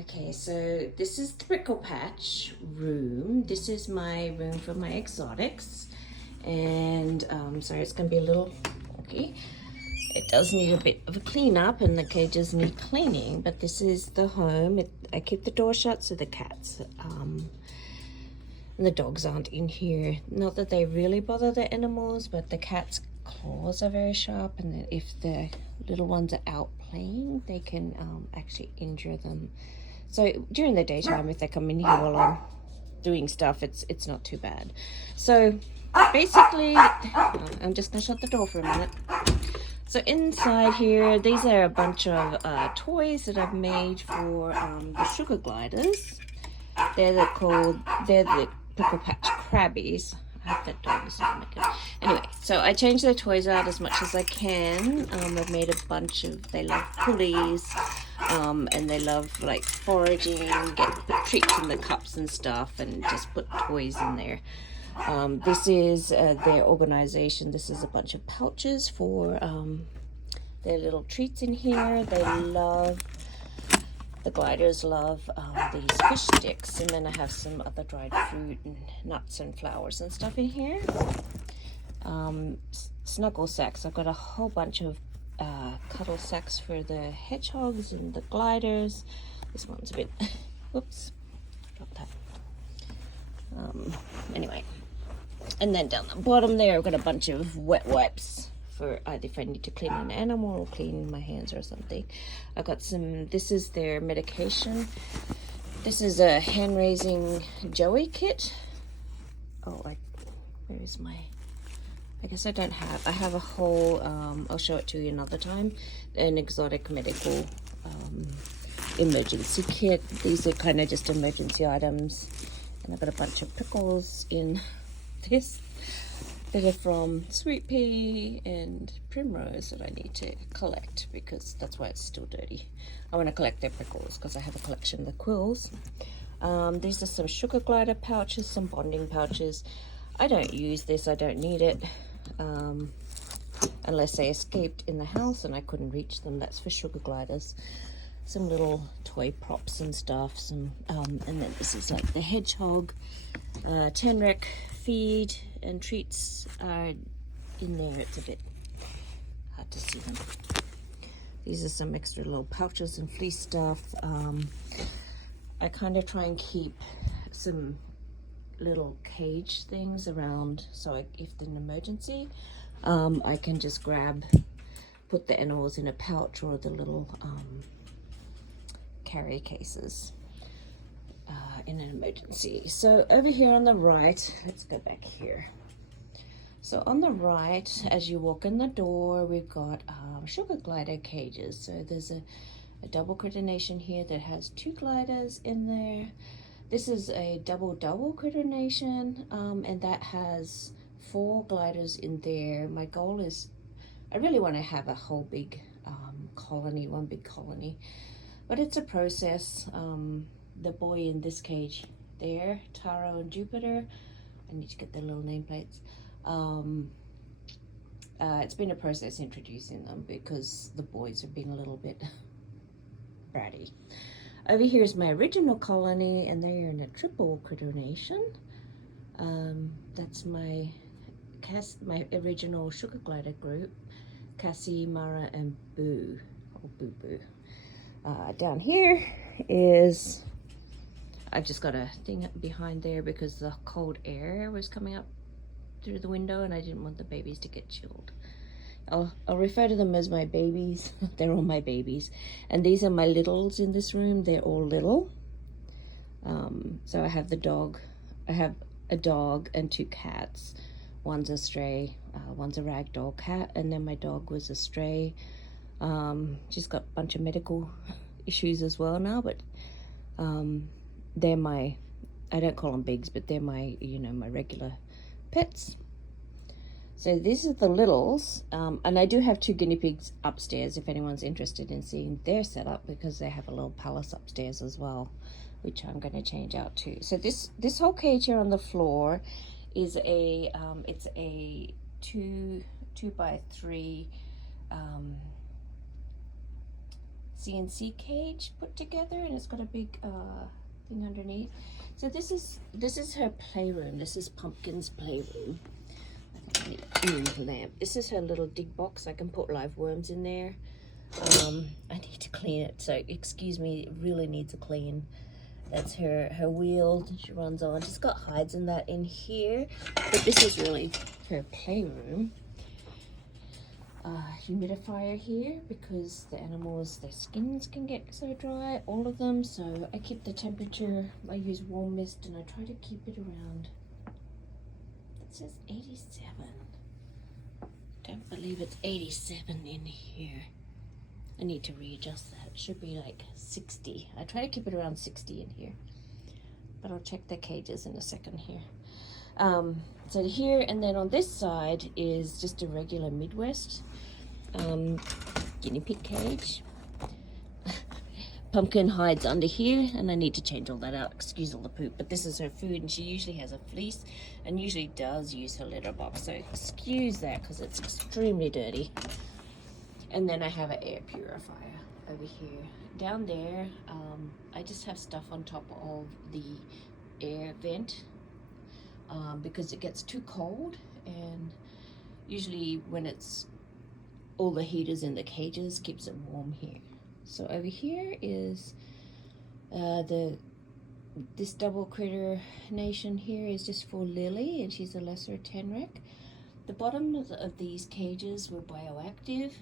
Okay, so this is the Prickle Patch room. This is my room for my exotics. And sorry, it's gonna be a little wonky. It does need a bit of a clean up and the cages need cleaning, but this is the home. I keep the door shut so the cats and the dogs aren't in here. Not that they really bother the animals, but the cats' claws are very sharp, and if the little ones are out playing, they can actually injure them. So during the daytime, if they come in here while I'm doing stuff, it's not too bad. So basically, I'm just gonna shut the door for a minute. So inside here, these are a bunch of toys that I've made for the sugar gliders. They're the Prickle Patch Crabbies. I hope that dog is not making it. Anyway, so I change their toys out as much as I can. I've made a bunch of, they love pulleys, and they love like foraging, put treats in the cups and stuff, and just put toys in there. This is their organization. This is a bunch of pouches for their little treats in here. The gliders love these fish sticks, and then I have some other dried fruit and nuts and flowers and stuff in here. Snuggle sacks. I've got a whole bunch of cuddle sacks for the hedgehogs and the gliders. This one's a bit, whoops, dropped that. Anyway, and then down the bottom there, I've got a bunch of wet wipes for either if I need to clean an animal or clean my hands or something. I've got some, this is their medication. This is a hand-raising Joey kit. Oh, where is my, I guess I don't have, I have a whole, I'll show it to you another time, an exotic medical emergency kit. These are kind of just emergency items. And I've got a bunch of pickles in this that are from Sweetpea and Primrose that I need to collect because that's why it's still dirty. I want to collect their pickles because I have a collection of the quills. These are some sugar glider pouches, some bonding pouches. I don't use this, I don't need it. Unless they escaped in the house and I couldn't reach them. That's for sugar gliders. Some little toy props and stuff. And then this is like the hedgehog, tenrec feed and treats are in there. It's a bit hard to see them. These are some extra little pouches and fleece stuff. I kind of try and keep some little cage things around so if there's an emergency, I can just put the animals in a pouch or the little carry cases in an emergency. So over here on the right, let's go back here. So on the right, as you walk in the door, we've got sugar glider cages. So there's a double critter nation here that has 2 gliders in there. This is a double critter nation, and that has 4 gliders in there. My goal is, I really want to have a whole big colony, one big colony, but it's a process. The boy in this cage there, Taro and Jupiter, I need to get their little nameplates. It's been a process introducing them because the boys have been a little bit bratty. Over here is my original colony, and they're in a triple critter nation. That's my original sugar glider group, Cassie, Mara, and Boo, or Boo Boo. Down here is, I've just got a thing behind there because the cold air was coming up through the window and I didn't want the babies to get chilled. I'll refer to them as my babies. They're all my babies. And these are my littles in this room. They're all little. So I have the dog. I have a dog and 2 cats. One's a stray. One's a ragdoll cat. And then my dog was a stray. She's got a bunch of medical issues as well now. But they're my, I don't call them bigs, but they're my, my regular pets. So these are the littles, and I do have 2 guinea pigs upstairs if anyone's interested in seeing their setup, because they have a little palace upstairs as well, which I'm going to change out too. So this whole cage here on the floor is a it's a 2 by 3 CNC cage put together, and it's got a big thing underneath. So this is her playroom. This is Pumpkin's playroom. Lamp. This is her little dig box. I can put live worms in there. I need to clean it, so excuse me, it really needs a clean. That's her wheel she runs on. She's got hides and that in here, but this is really her playroom. Humidifier here because the animals, their skins can get so dry, all of them, so I keep the temperature. I use warm mist and I try to keep it around, it says 87. Don't believe it's 87 in here. I need to readjust that. It should be like 60. I try to keep it around 60 in here, but I'll check the cages in a second here. So here, and then on this side is just a regular Midwest guinea pig cage. Pumpkin hides under here, and I need to change all that out. Excuse all the poop, but this is her food, and she usually has a fleece and usually does use her litter box, so excuse that because it's extremely dirty. And then I have an air purifier over here. Down there, I just have stuff on top of the air vent because it gets too cold, and usually when it's all the heaters in the cages keeps it warm here. So over here is this double critter nation here is just for Lily, and she's a lesser tenrec. The bottoms of these cages were bioactive.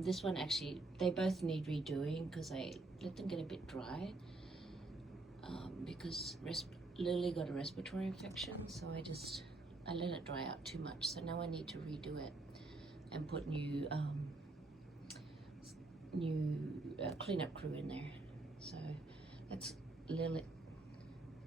This one actually, they both need redoing because I let them get a bit dry because Lily got a respiratory infection, so I let it dry out too much. So now I need to redo it and put new cleanup crew in there. So that's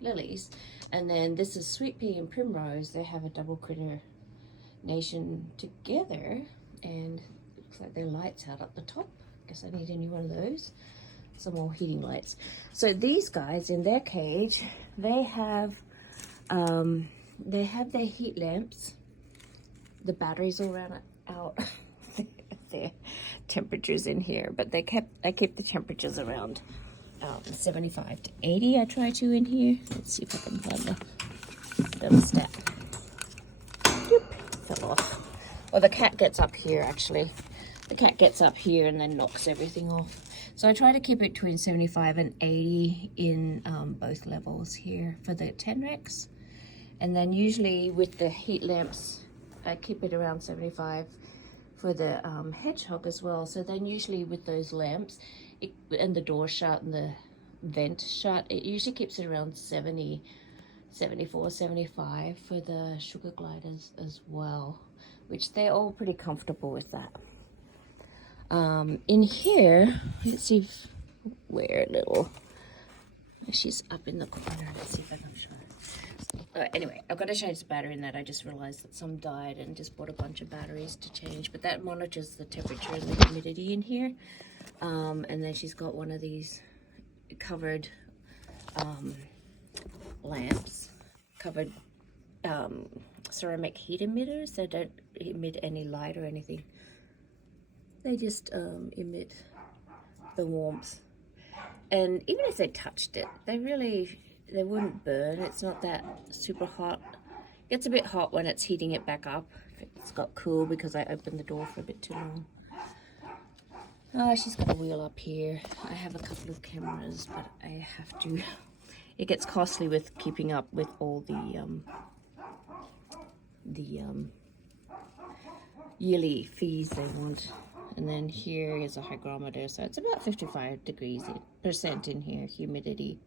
Lily's. And then this is Sweetpea and Primrose. They have a double critter nation together, and looks like their lights out at the top. Guess I need a new one of those. Some more heating lights. So these guys in their cage, they have their heat lamps, the batteries all around out their temperatures in here, but I keep the temperatures around 75 to 80. I try to in here. Let's see if I can find the thermostat. Whoop, fell off. Well, the cat gets up here actually. The cat gets up here and then knocks everything off. So I try to keep it between 75 and 80 in both levels here for the tenrecs. And then usually with the heat lamps, I keep it around 75 for the hedgehog as well. So then usually with those lamps and the door shut and the vent shut, it usually keeps it around 70, 74, 75 for the sugar gliders as well, which they're all pretty comfortable with that. In here, let's see where little, she's up in the corner. Let's see if I can show her. Anyway, I've got to change the battery in that. I just realized that some died and just bought a bunch of batteries to change, but that monitors the temperature and the humidity in here. And then she's got one of these covered lamps, covered ceramic heat emitters that don't emit any light or anything. They just emit the warmth, and even if they touched it, they wouldn't burn. It's not that super hot. It gets a bit hot when it's heating it back up. It's got cool because I opened the door for a bit too long. She's got a wheel up here. I have a couple of cameras, but I have to. It gets costly with keeping up with all the yearly fees they want. And then here is a hygrometer, so it's about 55% in here, humidity,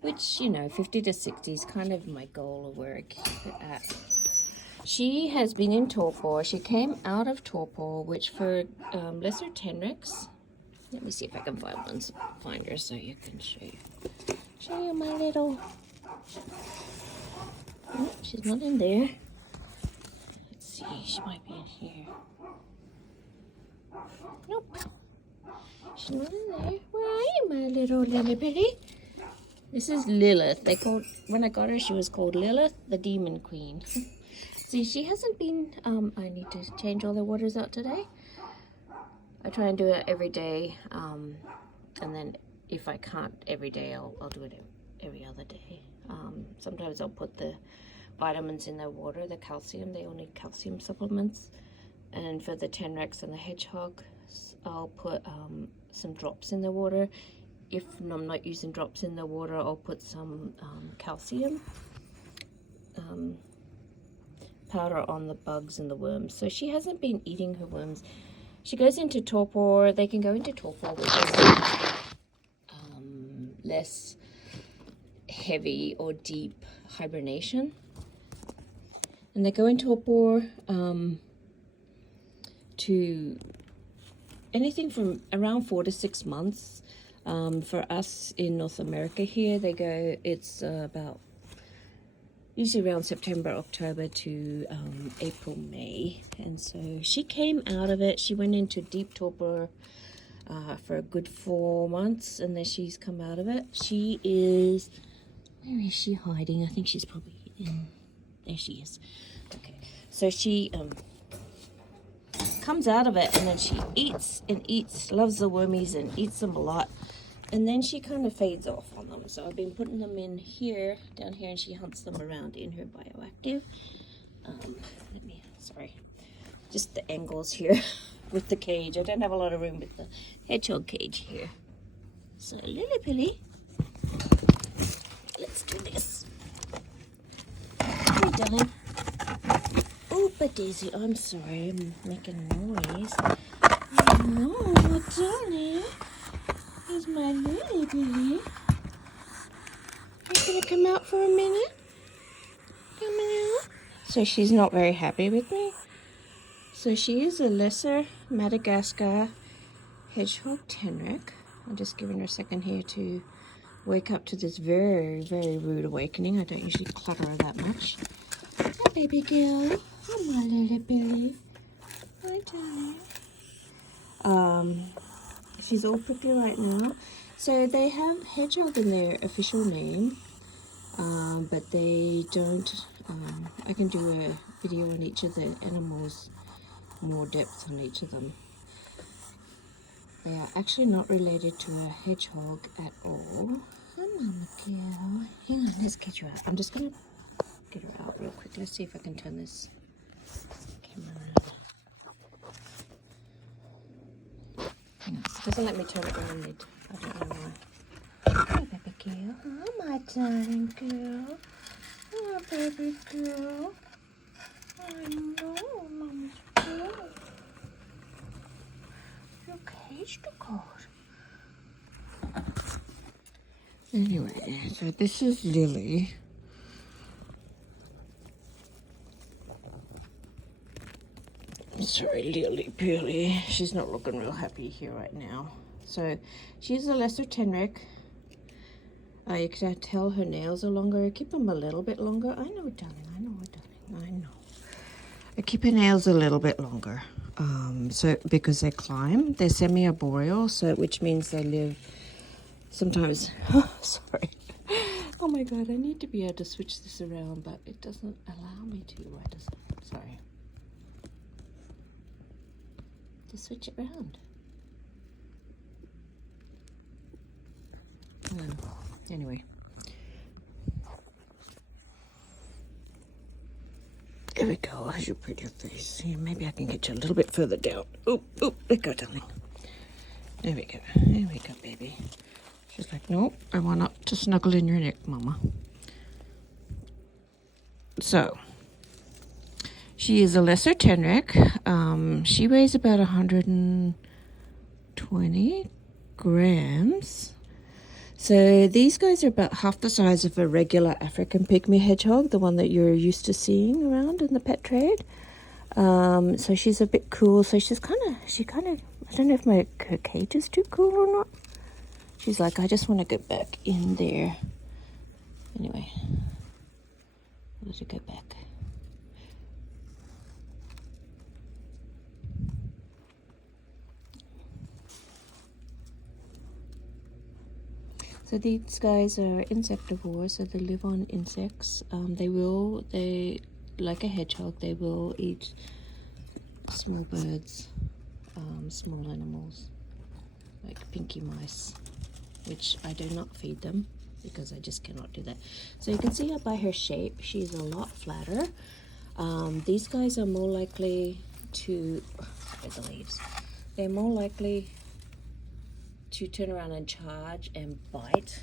which, you know, 50 to 60 is kind of my goal of where I keep it at. She has been in torpor. She came out of torpor, which for lesser tenrecs, let me see if I can find her so you can show you my little, oh, she's not in there. Let's see, she might be in here. Nope, she's not in there. Where are you, my little Lillipitty? This is Lilith. When I got her, she was called Lilith, the Demon Queen. See, she hasn't been, I need to change all the waters out today. I try and do it every day, And then if I can't every day, I'll do it every other day. Sometimes I'll put the vitamins in their water, the calcium. They all need calcium supplements. And for the tenrecs and the hedgehog, I'll put some drops in the water. If I'm not using drops in the water, I'll put some calcium powder on the bugs and the worms. So she hasn't been eating her worms. She goes into torpor. They can go into torpor, which is less heavy or deep hibernation. And they go into torpor to anything from around 4 to 6 months. For us in North America here, they go, it's about usually around September, October to April, May. And so she came out of it. She went into deep torpor for a good 4 months, and then she's come out of it. She is, where is she hiding? I think she's probably in, there she is. Okay, so she comes out of it, and then she eats and eats, loves the wormies and eats them a lot. And then she kind of fades off on them. So I've been putting them in here, down here, and she hunts them around in her bioactive. Sorry, just the angles here with the cage. I don't have a lot of room with the hedgehog cage here. So Lily Pilly, let's do this. Hey, darling. Oh, but Daisy, I'm sorry, I'm making noise. Oh, no, darling. Here's my Lily Billy. Are you gonna come out for a minute? Coming out? So she's not very happy with me. So she is a lesser Madagascar hedgehog tenrec. I'm just giving her a second here to wake up to this very, very rude awakening. I don't usually clutter her that much. Hi, baby girl. Hi, my Lily Billy. Hi, darling. She's all prickly right now. So they have hedgehog in their official name, but they don't. I can do a video on each of the animals, more depth on each of them. They are actually not related to a hedgehog at all. Hi, Mama girl. Hang on, let's get you out. I'm just gonna get her out real quick. Let's see if I can turn this camera around. It doesn't let me turn it on the lid. I don't know why. Hi, baby girl. Hi, my darling girl. Hi, baby girl. I know, Mama's girl. Your cage too cold. Anyway, so this is Lily. Sorry, Lily Pilly. She's not looking real happy here right now. So she's a lesser tenrec. You can tell her nails are longer. I keep them a little bit longer. I know, darling. I know, darling. I know. I keep her nails a little bit longer. So because they climb, they're semi-arboreal, so which means they live sometimes. Sorry. Oh my God! I need to be able to switch this around, but it doesn't allow me to. Why does it? Sorry. To switch it around. Anyway. There we go. How's your pretty face? Here, maybe I can get you a little bit further down. Oop, oop. Let go, darling. There we go. There we go, baby. She's like, nope, I want up to snuggle in your neck, Mama. So, she is a lesser tenrec. She weighs about 120 grams. So these guys are about half the size of a regular African Pygmy hedgehog, the one that you're used to seeing around in the pet trade. So she's a bit cool. So she kind of, I don't know if her cage is too cool or not. She's like, I just want to go back in there. Anyway, let her go back. So these guys are insectivores, so they live on insects. They like a hedgehog, they will eat small birds, small animals, like pinky mice. which I do not feed them because I just cannot do that. So you can see her by her shape, she's a lot flatter. These guys are more likely to, look at the leaves, they're more likely to turn around and charge and bite